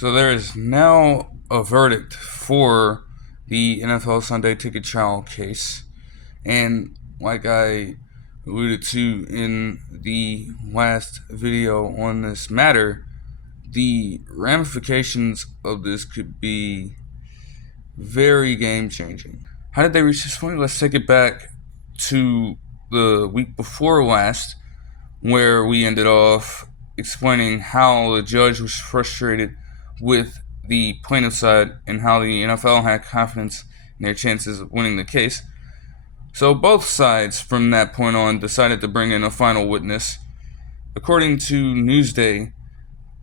So there is now a verdict for the NFL Sunday Ticket trial case. And like I alluded to in the last video on this matter, the ramifications of this could be very game-changing. How did they reach this point? Let's take it back to the week before last, where we ended off explaining how the judge was frustrated with the plaintiff side and how the NFL had confidence in their chances of winning the case. So both sides from that point on decided to bring in a final witness. According to Newsday,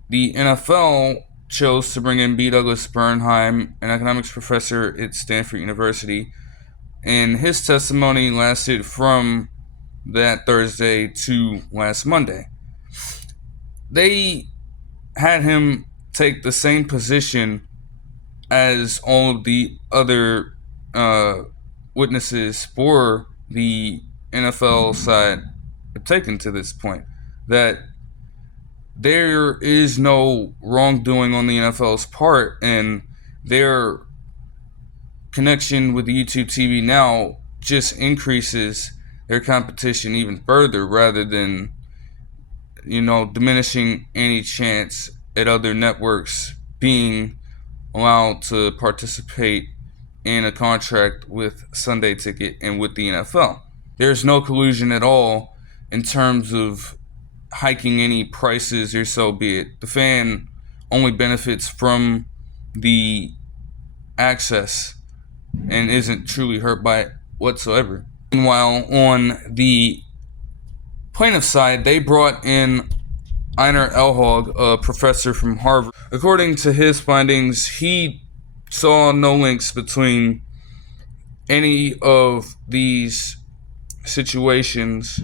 the NFL chose to bring in B. Douglas Bernheim, an economics professor at Stanford University, and his testimony lasted from that Thursday to last Monday. They had him take the same position as all of the other witnesses for the NFL side have taken to this point, that there is no wrongdoing on the NFL's part, and their connection with YouTube TV now just increases their competition even further, rather than, diminishing any chance at other networks being allowed to participate in a contract with Sunday Ticket and with the NFL. There's no collusion at all in terms of hiking any prices, or so be it. The fan only benefits from the access and isn't truly hurt by it whatsoever. Meanwhile, on the plaintiff side, they brought in Einar Elhag, a professor from Harvard. According to his findings, he saw no links between any of these situations.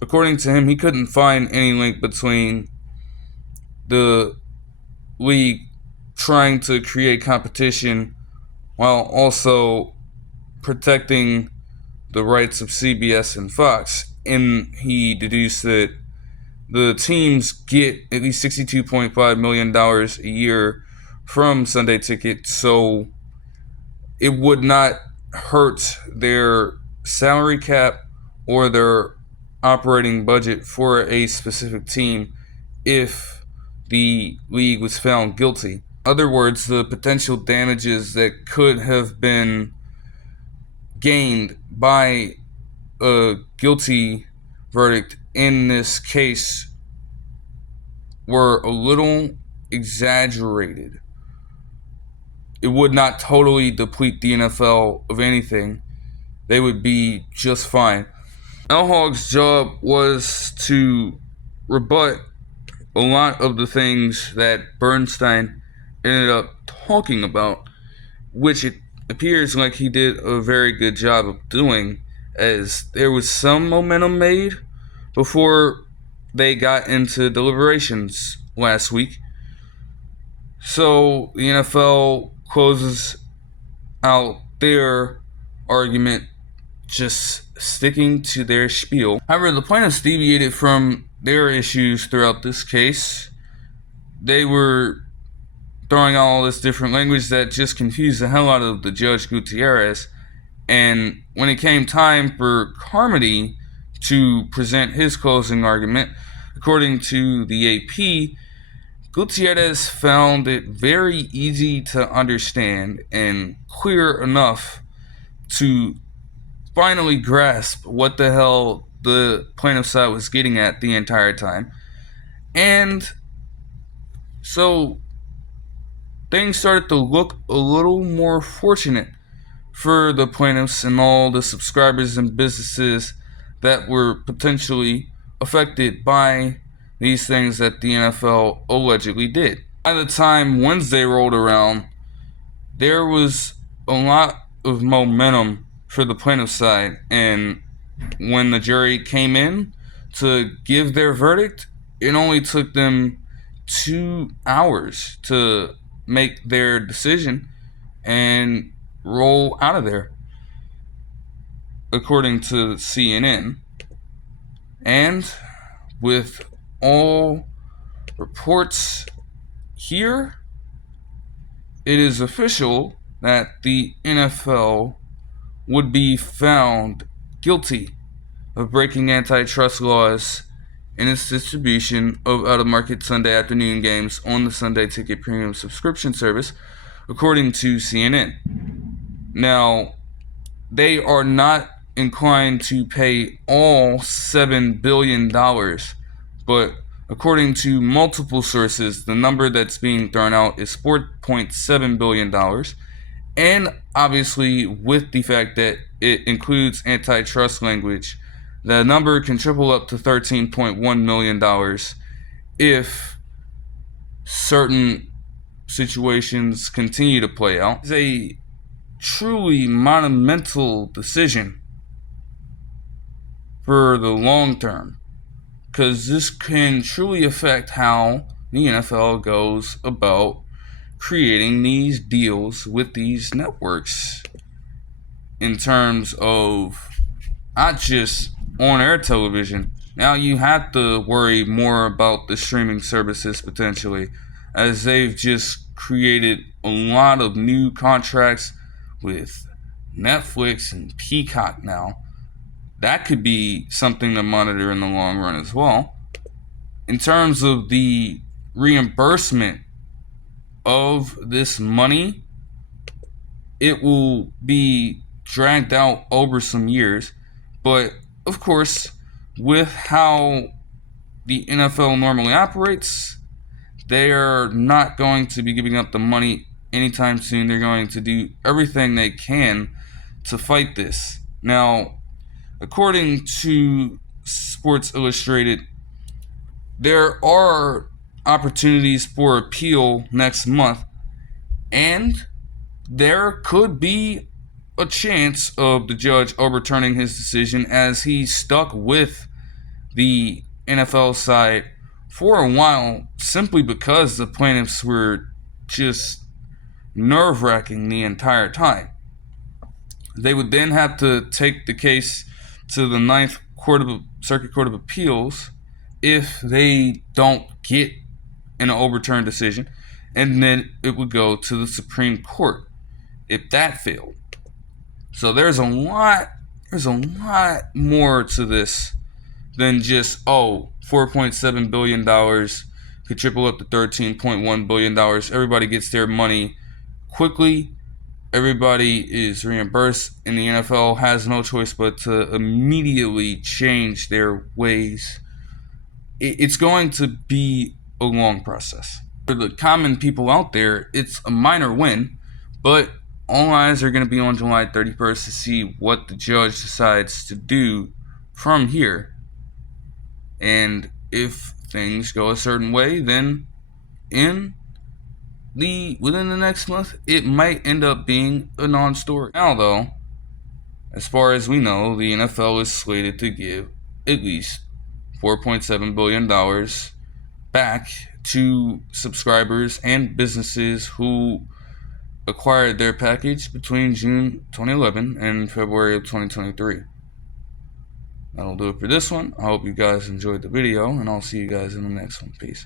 According to him, he couldn't find any link between the league trying to create competition while also protecting the rights of CBS and Fox. And he deduced that the teams get at least $62.5 million a year from Sunday Ticket, so it would not hurt their salary cap or their operating budget for a specific team if the league was found guilty. In other words, the potential damages that could have been gained by a guilty verdict in this case were a little exaggerated. It would not totally deplete the NFL of anything. They would be just fine. Elhag's job was to rebut a lot of the things that Bernstein ended up talking about, which it appears like he did a very good job of doing, as there was some momentum made before they got into deliberations last week. So the NFL closes out their argument just sticking to their spiel. However, the plaintiffs deviated from their issues throughout this case. They were throwing out all this different language that just confused the hell out of the Judge Gutierrez. And when it came time for Carmody to present his closing argument, according to the AP, Gutierrez found it very easy to understand and clear enough to finally grasp what the hell the plaintiff side was getting at the entire time. And so things started to look a little more fortunate for the plaintiffs and all the subscribers and businesses that were potentially affected by these things that the NFL allegedly did. By the time Wednesday rolled around, there was a lot of momentum for the plaintiff side, and when the jury came in to give their verdict, it only took them 2 hours to make their decision and roll out of there, according to CNN. And with all reports here, it is official that the NFL would be found guilty of breaking antitrust laws in its distribution of out-of-market Sunday afternoon games on the Sunday Ticket Premium subscription service, according to CNN. Now, they are not inclined to pay all $7 billion, but according to multiple sources, the number that's being thrown out is $4.7 billion. And obviously, with the fact that it includes antitrust language, the number can triple up to $13.1 million if certain situations continue to play out. It's a truly monumental decision for the long term, because this can truly affect how the NFL goes about creating these deals with these networks in terms of not just on-air television. Now you have to worry more about the streaming services potentially, as they've just created a lot of new contracts with Netflix and Peacock now. That could be something to monitor in the long run as well. In terms of the reimbursement of this money, it will be dragged out over some years, but of course, with how the NFL normally operates, they're not going to be giving up the money anytime soon. They're going to do everything they can to fight this. Now, according to Sports Illustrated, there are opportunities for appeal next month, and there could be a chance of the judge overturning his decision, as he stuck with the NFL side for a while simply because the plaintiffs were just nerve-wracking the entire time. They would then have to take the case to the Ninth Circuit Court of Appeals if they don't get an overturned decision, and then it would go to the Supreme Court if that failed. So there's a lot more to this than just, $4.7 billion could triple up to $13.1 billion. Everybody gets their money quickly. Everybody is reimbursed, and the NFL has no choice but to immediately change their ways. It's going to be a long process. For the common people out there, it's a minor win, but all eyes are going to be on July 31st to see what the judge decides to do from here. And if things go a certain way, then within the next month, it might end up being a non-story. Now, though, as far as we know, the NFL is slated to give at least $4.7 billion back to subscribers and businesses who acquired their package between June 2011 and February of 2023. That'll do it for this one. I hope you guys enjoyed the video, and I'll see you guys in the next one. Peace.